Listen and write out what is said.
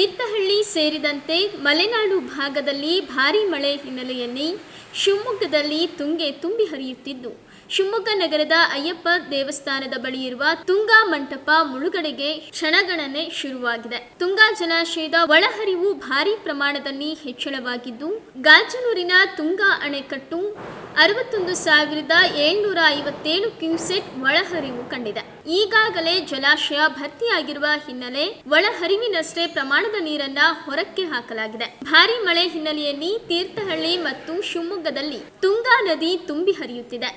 ತೀರ್ಥಹಳ್ಳಿ ಸೇರಿದಂತೆ ಮಲೆನಾಡು ಭಾಗದಲ್ಲಿ ಭಾರೀ ಮಳೆ ಹಿನ್ನೆಲೆಯಲ್ಲಿ ಶಿವಮೊಗ್ಗದಲ್ಲಿ ತುಂಗೆ ತುಂಬಿ ಹರಿಯುತ್ತಿದ್ದು, ಶಿವಮೊಗ್ಗ ನಗರದ ಅಯ್ಯಪ್ಪ ದೇವಸ್ಥಾನದ ಬಳಿ ಇರುವ ತುಂಗಾ ಮಂಟಪ ಮುಳುಗಡೆಗೆ ಕ್ಷಣಗಣನೆ ಶುರುವಾಗಿದೆ. ತುಂಗಾ ಜಲಾಶಯದ ಒಳಹರಿವು ಭಾರೀ ಪ್ರಮಾಣದಲ್ಲಿ ಹೆಚ್ಚಳವಾಗಿದ್ದು, ಗಾಜನೂರಿನ ತುಂಗಾ ಅಣೆಕಟ್ಟು 61,757 ಕ್ಯೂಸೆಕ್ ಒಳಹರಿವು ಕಂಡಿದೆ. ಈಗಾಗಲೇ ಜಲಾಶಯ ಭರ್ತಿಯಾಗಿರುವ ಹಿನ್ನೆಲೆ ಒಳಹರಿವಿನಷ್ಟೇ ಪ್ರಮಾಣದ ನೀರನ್ನ ಹೊರಕ್ಕೆ ಹಾಕಲಾಗಿದೆ. ಭಾರೀ ಮಳೆ ಹಿನ್ನೆಲೆಯಲ್ಲಿ ತೀರ್ಥಹಳ್ಳಿ ಮತ್ತು ಶಿವಮೊಗ್ಗದಲ್ಲಿ ತುಂಗಾ ನದಿ ತುಂಬಿ ಹರಿಯುತ್ತಿದೆ.